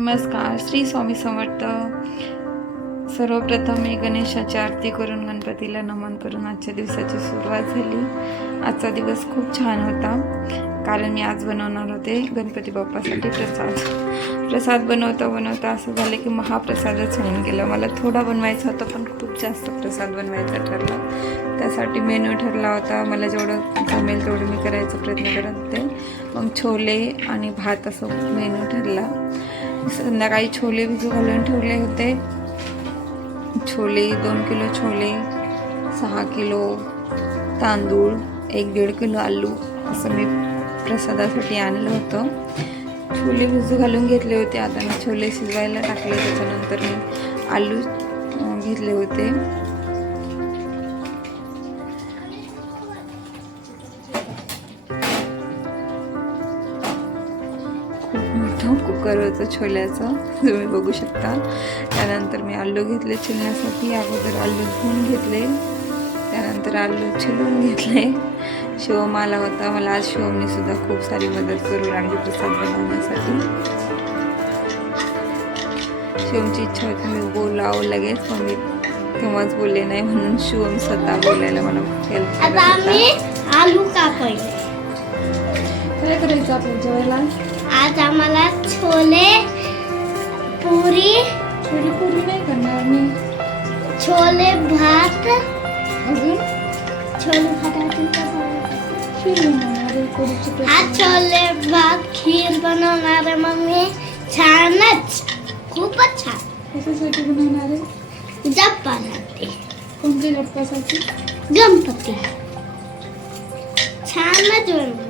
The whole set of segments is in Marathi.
नमस्कार श्री स्वामी समर्थ. सर्वप्रथम मी गणेशाची आरती करून गणपतीला नमन करून आजच्या दिवसाची सुरुवात झाली. आजचा दिवस खूप छान होता. कारण मी आज बनवणार होते गणपती बाप्पासाठी प्रसाद. प्रसाद बनवता बनवता असं झालं की महाप्रसादच होऊन गेला. मला थोडा बनवायचा होता पण खूप जास्त प्रसाद बनवायचा ठरला. त्यासाठी मेनू ठरला होता. मला जेवढं जमेल तेवढं मी करायचा प्रयत्न करत होते. मग छोले आणि भात असं मेनू ठरला. संध्याकाळी छोले भिजू घालून ठेवले होते. छोले दोन किलो छोले सहा किलो तांदूळ एक दीड किलो आलू असं मी प्रसादासाठी आणलं होतं. छोले भिजू घालून घेतले होते. आता मी छोले शिजवायला टाकले. त्याच्यानंतर मी आलू घेतले होते. होतं छोल्याचं तुम्ही बघू शकता. त्यानंतर मी आलू घेतले चिरण्यासाठी अगोदर आलू धुवून घेतले त्यानंतर आलू चिरून घेतले. शिवम आला होता मला आज शिवमने सुद्धा खूप सारी मदत करू लागली प्रसाद बनवण्यासाठी. शिवमची इच्छा होती मी बोलावं लगेच. पण मी तेव्हाच बोलले नाही म्हणून शिवम स्वतः बोलायला मला हेल्प आलू काय करायचं आपण जेवायला आज आम्हाला छोले पुरी थोडी पुरी नाही करणार मी. छोले भात. अजून? छोले भात अजून बनवणार. आज छोले भात खीर बनवणार आहे मम्मी. छानच. खूपच छान. कशासाठी बनवणार आहे? जपासाठी कोणत्या गप्पासाठी? गणपती. छानच बनव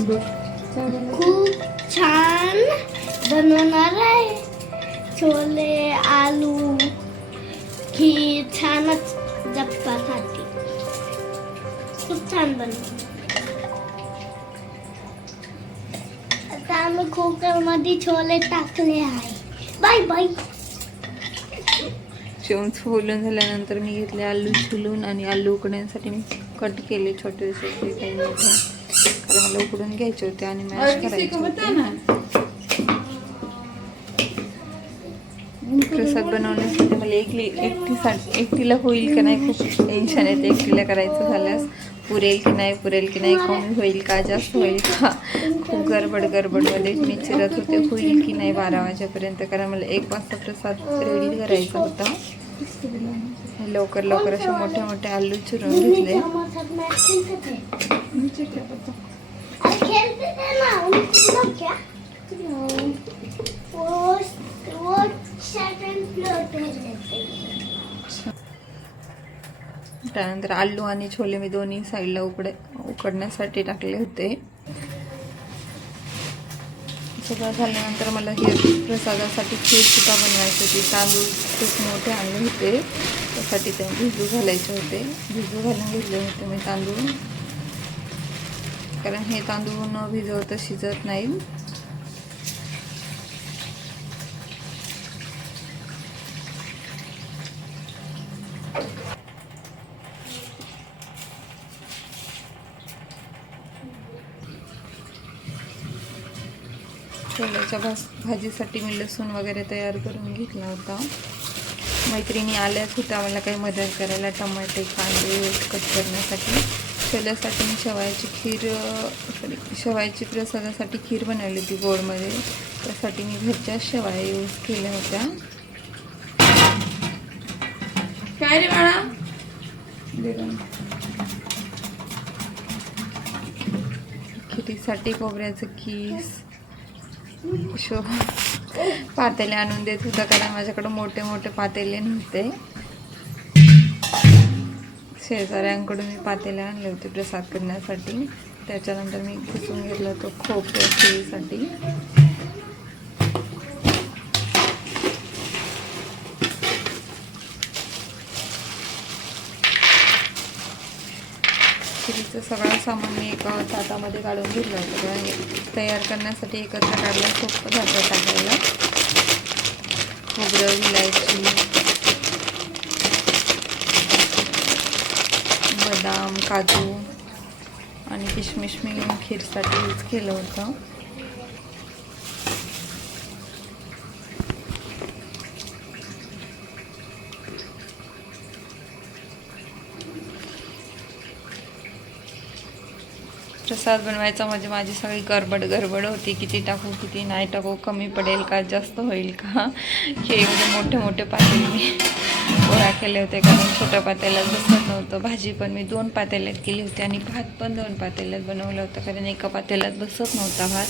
बघ? खूप छान बनवणार आहे. छोले आलू खीर छानच जप्पासाठी खूप छान बनव आता आम्ही कुकरमध्ये छोले टाकले आहे. Bye bye. जेवण बोलून झाल्यानंतर मी घेतले आलू छिलून आणि आलू उकडण्यासाठी मी कट केले छोटे छोटे काही मोठे कारण मला उकडून घ्यायचे होते आणि मॅश करायचे प्रसाद बनवण्यासाठी मला एकली एकटीसाठी एकटीला होईल की नाही खूप टेन्शन येते एकटीला करायचं झाल्यास पुरेल की नाही पुरेल की नाही कमी होईल का जास्त होईल का? खूप गडबड गडबडमध्ये मी चिरत होते. होईल की नाही बारा वाजेपर्यंत? कारण मला एक वाजता प्रसाद रेडी करायचा होता. लवकर लवकर असे मोठे मोठे आलू चिरून घेतले. त्यानंतर आलू आणि छोले मी दोन्ही साईडला उकडे उकडण्यासाठी टाकले होते. सगळं झाल्यानंतर मला हे प्रसादासाठी खीर सुद्धा बनवायची होती तांदूळ खूप मोठे आणले होते. त्यासाठी ते भिजू घालायचे होते. भिजू घालून घेतले होते मी तांदूळ. कारण हे तांदूळ न भिजवता शिजत नाही. छोल्याच्या भास भाजीसाठी मी लसूण वगैरे तयार करून घेतला होता. मैत्रिणी आल्याच होत्या मला काही मदत करायला टमाटे कांदे कट करण्यासाठी. छोल्यासाठी मी शेवायची खीर सॉरी शेवायची प्रसादासाठी खीर बनवली होती गोडमध्ये. त्यासाठी मी घरच्या शेवाया यूज केल्या होत्या. काय रे बाळा. खिरीसाठी खोबऱ्याचं किस. शो पातेले आणून देत होता कारण माझ्याकडं मोठे मोठे पातेले नव्हते. शेजाऱ्यांकडून मी पातेले आणले होते प्रसाद करण्यासाठी. त्याच्यानंतर मी खिसून घेतलं होतं खोबऱ्या खिरीसाठी खिरीचं सगळं सामान मी एका ताटामध्ये काढून घेतलं होतं. कारण हे तयार करण्यासाठी एकत्र काढलं सोपं जातं टाकायला. खोबरं इलायची बदाम काजू आणि किशमिश मी खीरसाठी यूज केलं होतं. प्रसाद बनवायचा म्हणजे माझी सगळी गडबड गडबड होती. किती टाकू किती नाही टाकू कमी पडेल का जास्त होईल का? हे एवढे मोठे मोठे पातेले मी गोळा केले होते. कारण छोट्या पातेल्यात बसत नव्हतं. भाजी पण मी दोन पातेल्यात केली होती आणि भात पण दोन पातेल्यात बनवलं होतं. कारण एका पातेल्यात बसत नव्हता भात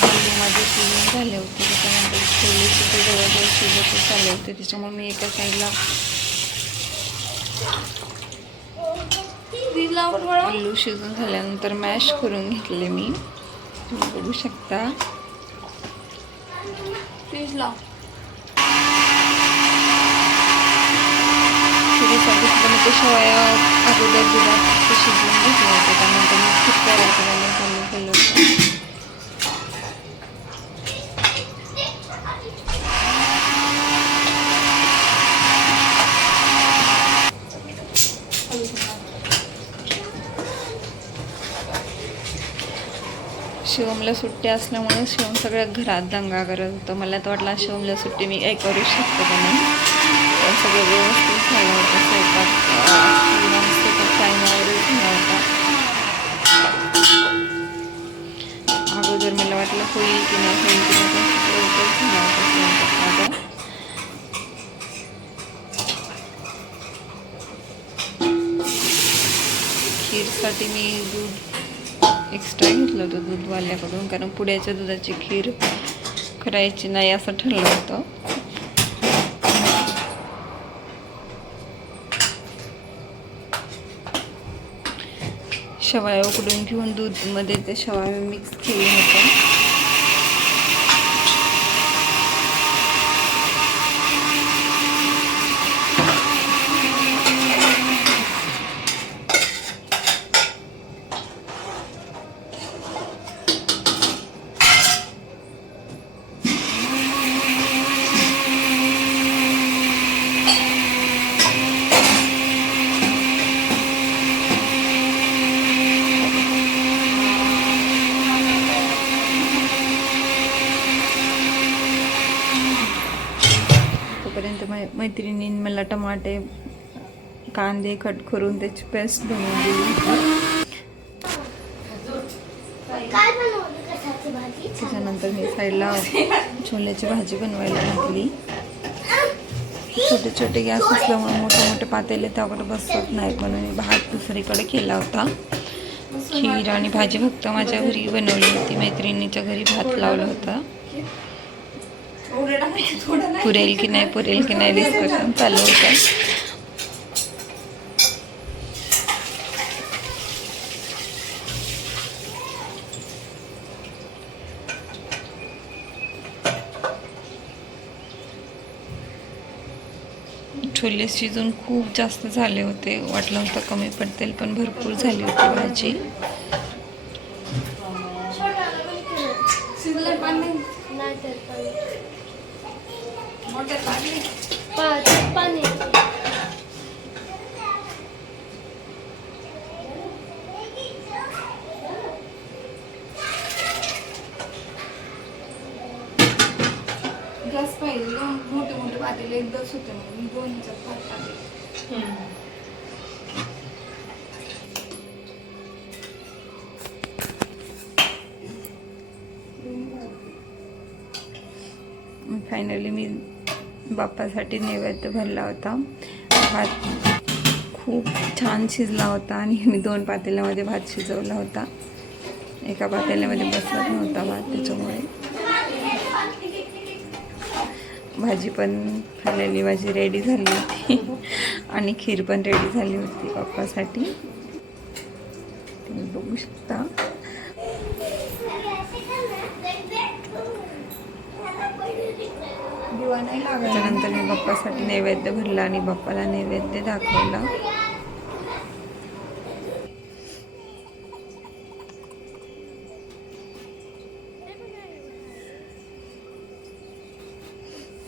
पहिले माझे शिजून झाले होते. त्याच्यानंतर छोलेचे ते जवळजवळ शिजतच झाले होते. त्याच्यामुळे मी एका साईडला आलू शिजून झाल्यानंतर मॅश करून घेतले मी. तुम्ही बघू शकता. चिलीसाठी सुद्धा मी ते शेवया अगोदर दुधात शिजवून घेतले होते. त्यानंतर मी खूप तयार करायला चालू केलं होतं शिवमला सुट्टी असल्यामुळे शिवम सगळ्या घरात दंगा करत होतं. मला तर वाटलं शिवमला सुट्टी मी काही करू शकतो का नाही सगळं व्यवस्थित झालं होतं. स्वयंपाक टायमावरच झाला होता. अगोदर मला वाटलं होईल की नाही होईल की नाही लवकर झाला होता स्वयंपाक माझा खीरसाठी मी दूध घेतलं होतं दूधवाल्याकडून कारण पुड्याच्या दुधाची खीर करायची नाही असं ठरलं होतं. शेवाया उकडून घेऊन दूधमध्ये ते शेवाया मिक्स केले होते तोपर्यंत मै- मैत्रिणींनी मला टमाटे कांदे कट करून त्याची पेस्ट बनवून दिली त्याच्यानंतर मी साईडला छोल्याची भाजी बनवायला घातली छोटे छोटे गॅस असल्यामुळे मोठे मोठे पातेले त्याकडे बसत नाहीत म्हणून मी भात दुसरीकडे केला होता. खीर आणि भाजी फक्त माझ्या घरी बनवली होती. मैत्रिणीच्या घरी भात लावला होता. पुरेल की नाही पुरेल की नाही डिस्कशन चालू होतं. छोले शिजून खूप जास्त झाले होते. वाटलं होतं कमी पडतील पण भरपूर झाली होती भाजी. नाही. पाणी. गॅस पाहिजे दोन मोठे मोठे पातेले एकदाच होते मग मी दोन ह्याच्यात भात टाकले. फायनली मी बाप्पासाठी नैवेद्य भरला होता. भात खूप छान शिजला होता आणि मी दोन पातेल्यामध्ये भात शिजवला होता. एका पातेल्यामध्ये बसत नव्हता भात त्याच्यामुळे. भाजी पण खाल्लेली भाजी रेडी झाली होती. आणि खीर पण रेडी झाली होती पप्पासाठी तुम्ही बघू शकता. त्याच्यानंतर मी बाप्पासाठी नैवेद्य भरला आणि बाप्पाला नैवेद्य दाखवला.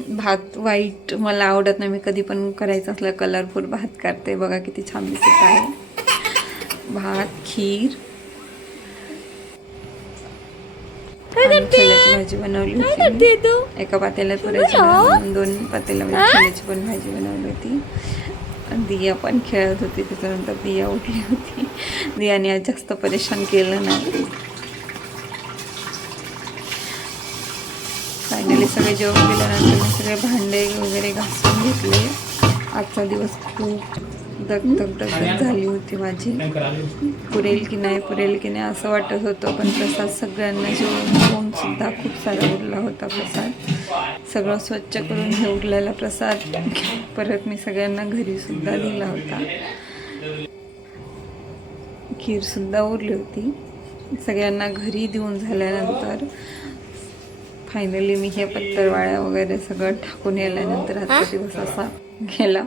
भात वाईट मला आवडत नाही. मी कधी पण करायचं असलं कलरफुल भात करते. बघा किती छान दिसत आहे. भात खीर. छोल्याची भाजी बनवली होती. एका पातेल्यात करायची म्हणून दोन पातेल्यामध्ये छोल्याची पण भाजी बनवली होती दिया पण खेळत होती त्याच्यानंतर दिया उठली होती दियाने आज जास्त परेशान केलं नाही फायनली सगळे जेवण केल्यानंतर सगळे भांडे वगैरे घासून घेतले आजचा दिवस खूप दग दग दग झाली होती माझी. पुरेल की नाही पुरेल की नाही असं वाटत होतं पण प्रसाद सगळ्यांना जेवण जेवून सुद्धा खूप सारा उरला होता प्रसाद. सगळं स्वच्छ करून हे उरलेला प्रसाद परत मी सगळ्यांना घरीसुद्धा दिला होता. खीरसुद्धा उरली होती. सगळ्यांना घरी देऊन झाल्यानंतर फायनली मी हे पत्तरवाळ्या वगैरे सगळं टाकून आल्यानंतर आजचा दिवस असा गेला.